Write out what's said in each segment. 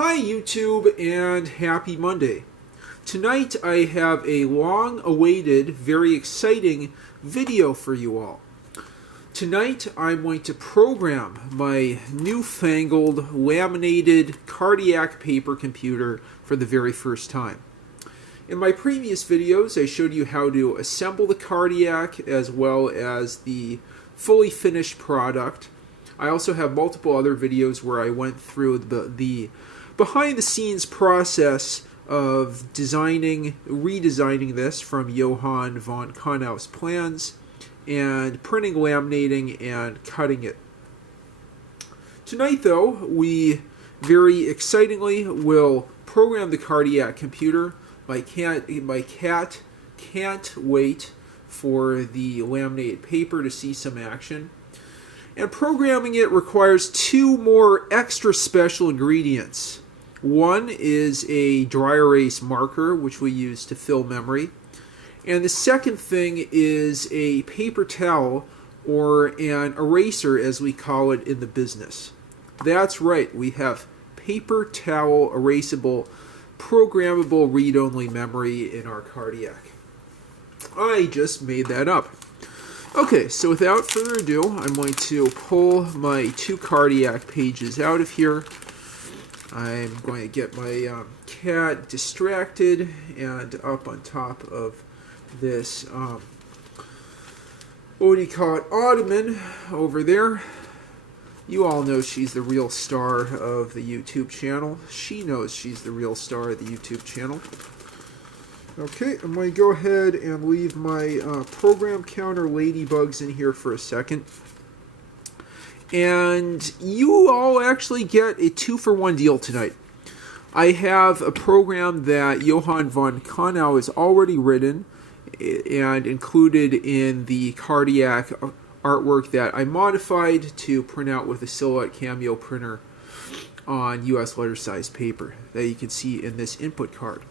Hi YouTube and happy Monday. Tonight I have a long-awaited, very exciting video for you all. Tonight I'm going to program my newfangled laminated cardiac paper computer for the very first time. In my previous videos I showed you how to assemble the cardiac as well as the fully finished product. I also have multiple other videos where I went through the behind-the-scenes process of redesigning this from Johan von Konow's plans, and printing, laminating, and cutting it. Tonight, though, we very excitingly will program the cardiac computer. My cat can't wait for the laminated paper to see some action. And programming it requires two more extra special ingredients. One is a dry erase marker, which we use to fill memory. And the second thing is a paper towel, or an eraser as we call it in the business. That's right, we have paper towel erasable, programmable read-only memory in our cardiac. I just made that up. Okay, so without further ado, I'm going to pull my two cardiac pages out of here. I'm going to get my cat distracted and up on top of this, what do you call it, ottoman over there. You all know she's the real star of the YouTube channel. She knows she's the real star of the YouTube channel. Okay, I'm going to go ahead and leave my program counter ladybugs in here for a second. And you all actually get a 2-for-1 deal tonight. I have a program that Johan von Konow has already written and included in the cardiac artwork that I modified to print out with a Silhouette Cameo printer on US letter size paper that you can see in this input card.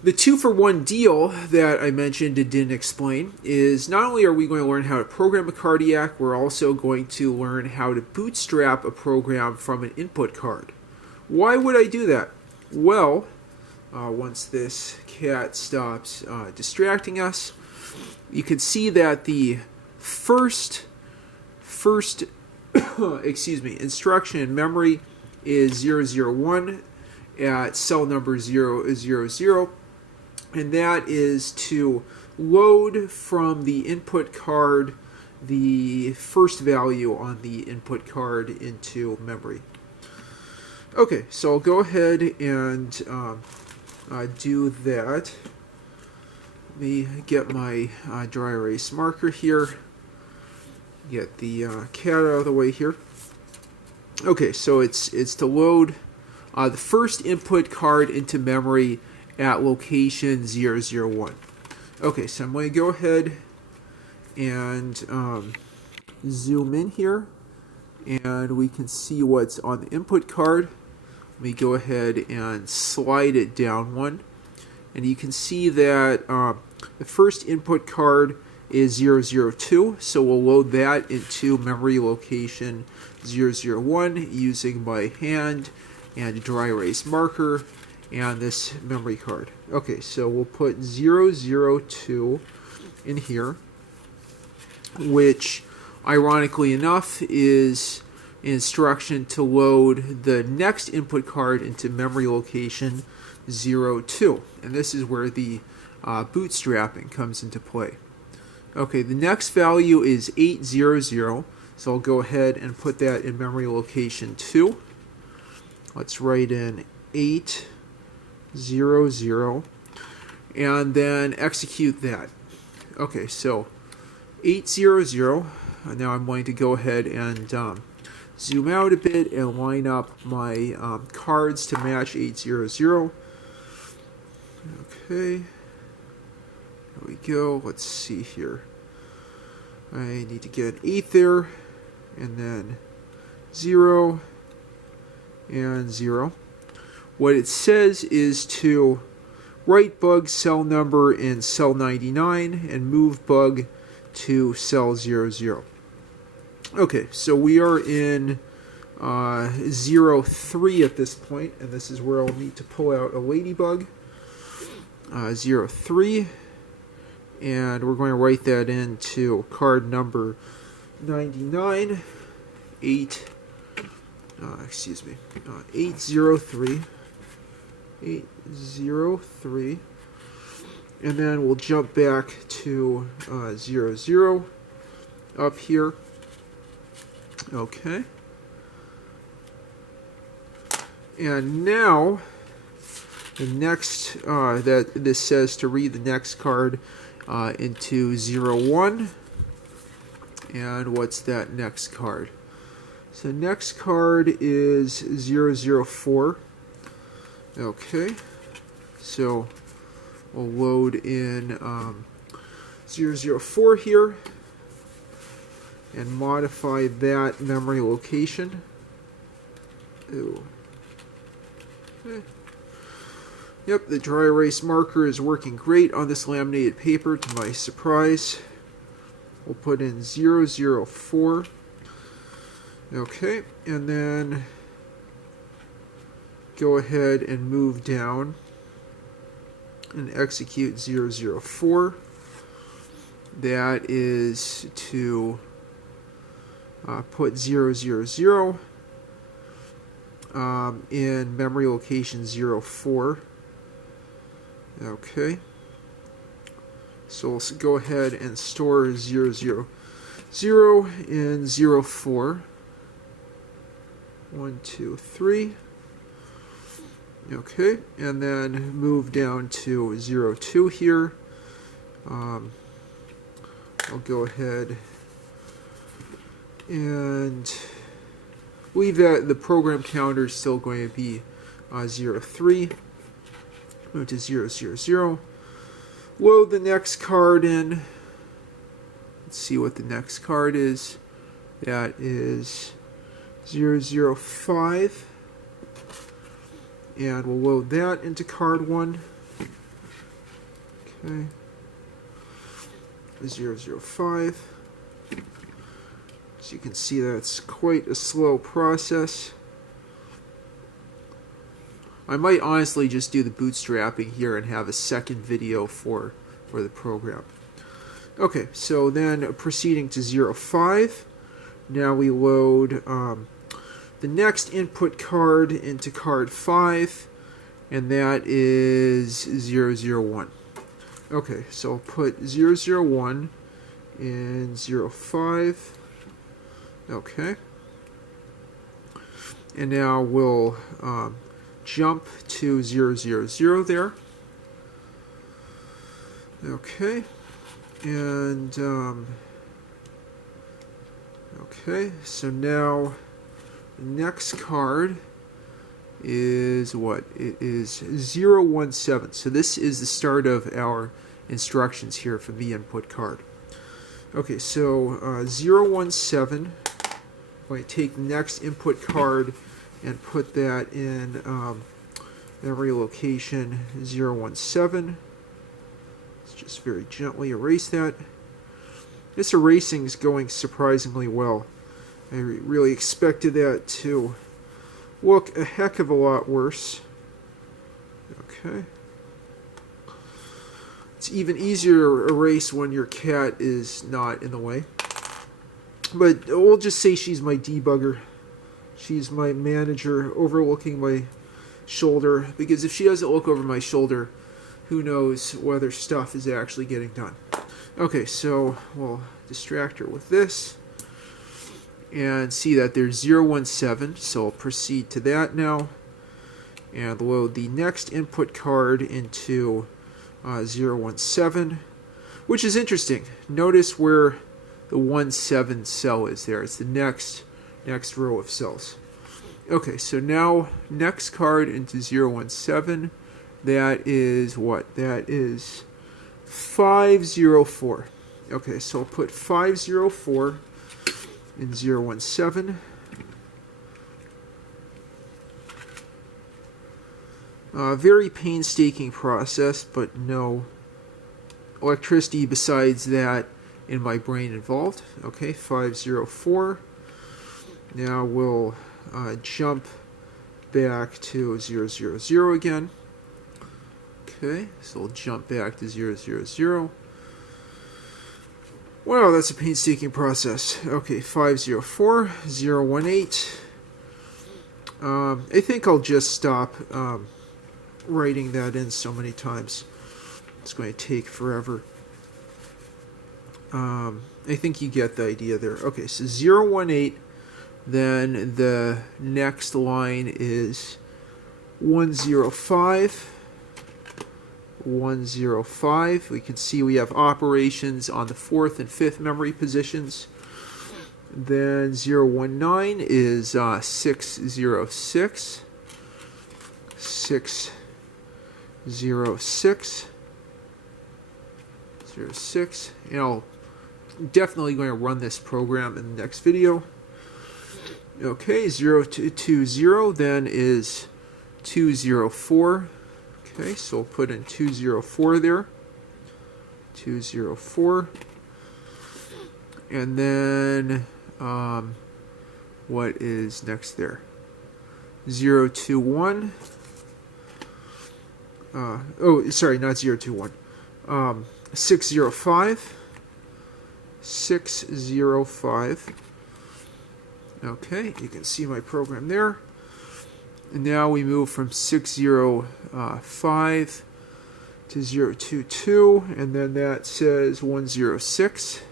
The 2-for-1 deal that I mentioned and didn't explain is not only are we going to learn how to program a cardiac, we're also going to learn how to bootstrap a program from an input card. Why would I do that? Well, once this cat stops distracting us, you can see that the first instruction in memory is 001 at cell number 000. And that is to load from the input card the first value on the input card into memory. Okay, so I'll go ahead and do that. Let me get my dry erase marker here. Get the cat out of the way here. Okay, so it's to load the first input card into memory at location 001. Okay, so I'm going to go ahead and zoom in here, and we can see what's on the input card. Let me go ahead and slide it down one, and you can see that the first input card is 002, so we'll load that into memory location 001 using my hand and a dry erase marker and this memory card. Okay, so we'll put 002 in here, which ironically enough is an instruction to load the next input card into memory location 02. And this is where the bootstrapping comes into play. Okay, the next value is 800, so I'll go ahead and put that in memory location 2. Let's write in 800 and then execute that. Okay, so 800. Now I'm going to go ahead and zoom out a bit and line up my cards to match 800. Okay, there we go. Let's see here. I need to get an 8 there, and then 0 and 0. What it says is to write bug cell number in cell 99 and move bug to cell 00. Okay, so we are in 03 at this point, and this is where I'll need to pull out a ladybug. 03, and we're going to write that into card number 99, 803, 803, and then we'll jump back to 00 up here. Okay. And now, the next, that this says to read the next card into 01. And what's that next card? So next card is 004. Okay. So we'll load in 004 here and modify that memory location. Ooh. Okay. Yep, the dry erase marker is working great on this laminated paper, to my surprise. We'll put in 004. Okay, and then go ahead and move down and execute 004. That is to put 000 in memory location 04. Okay. So we'll go ahead and store 000 in 04. 1, 2, 3. Okay, and then move down to 02 here. I'll go ahead and leave that the program counter is still going to be 03. Move to 000. Load the next card in. Let's see what the next card is. That is 005. And we'll load that into card 1. Okay. 005. So you can see that's quite a slow process. I might honestly just do the bootstrapping here and have a second video for the program. Okay, so then proceeding to 05. Now we load the next input card into card 5, and that is 001. Okay, so I'll put 001 in 05. Okay. And now we'll jump to 000 there. Okay. And, okay, so now the next card is what? It is 017. So this is the start of our instructions here for the input card. Okay, so 017, I'm going to take the next input card and put that in memory location 017. Let's just very gently erase that. This erasing is going surprisingly well. I really expected that to look a heck of a lot worse. Okay. It's even easier to erase when your cat is not in the way. But we'll just say she's my debugger. She's my manager overlooking my shoulder, because if she doesn't look over my shoulder, who knows whether stuff is actually getting done. Okay, so we'll distract her with this and see that there's 017, so I'll proceed to that now and load the next input card into 017, which is interesting. Notice where the 17 cell is there. It's the next row of cells. Okay, so now next card into 017. That is what? That is 504. Okay, so I'll put 504 in 017. Very painstaking process, but no electricity besides that in my brain involved. Okay, 504. Now we'll jump back to 0, 0, 0 again. Okay, so we'll jump back to 0, 0, 0. Wow, that's a painstaking process. Okay, 504, 018. I think I'll just stop writing that in so many times. It's going to take forever. I think you get the idea there. Okay, so 018, then the next line is 105. 105. We can see we have operations on the 4th and 5th memory positions. Then 019 is 606. 606. 06. And I'll definitely going to run this program in the next video. Okay, 020 then is 204. Okay, so we'll put in 204 there. 204. And then, what is next there? 021. Oh, sorry, not 021. 605. 605. Okay, you can see my program there. And now we move from 605 to 022, and then that says 106.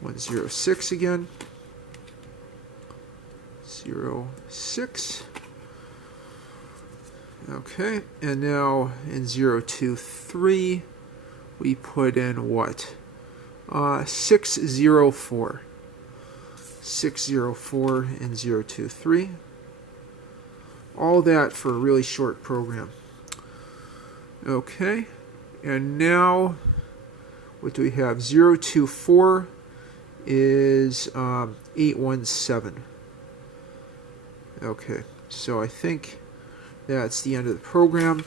106 again. 06. Okay, and now in 023 we put in what? 604. 604 and 023. All that for a really short program. Okay, and now what do we have? 024 is 817. Okay, so I think that's the end of the program.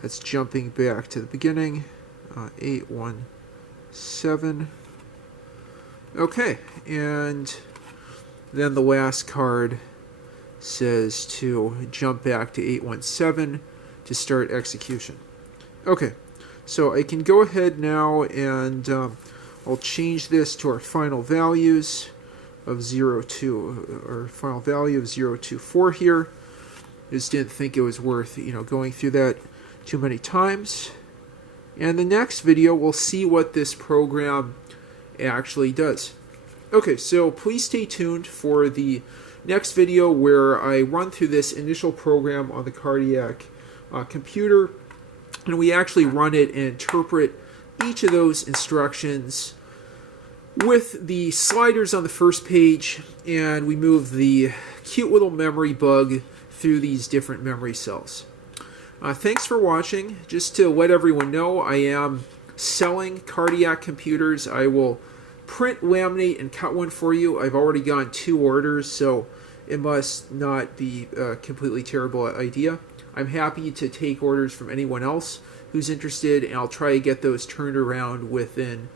That's jumping back to the beginning. 817. Okay, and then the last card says to jump back to 817 to start execution. Okay, so I can go ahead now and I'll change this to our final values of 02, or final value of 024 here. I just didn't think it was worth, going through that too many times. And the next video we'll see what this program actually does. Okay, so please stay tuned for the next video where I run through this initial program on the cardiac computer, and we actually run it and interpret each of those instructions with the sliders on the first page, and we move the cute little memory bug through these different memory cells. Thanks for watching. Just to let everyone know, I am selling cardiac computers. I will print, laminate, and cut one for you. I've already gotten 2 orders, so it must not be a completely terrible idea. I'm happy to take orders from anyone else who's interested, and I'll try to get those turned around within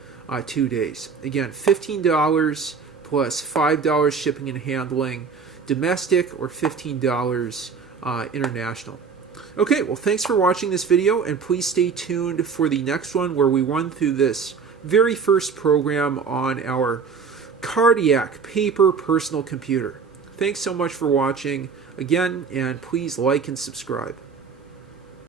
2 days. Again, $15 plus $5 shipping and handling domestic, or $15 international. Okay, well, thanks for watching this video, and please stay tuned for the next one where we run through this very first program on our cardiac paper personal computer. Thanks so much for watching again, and please like and subscribe.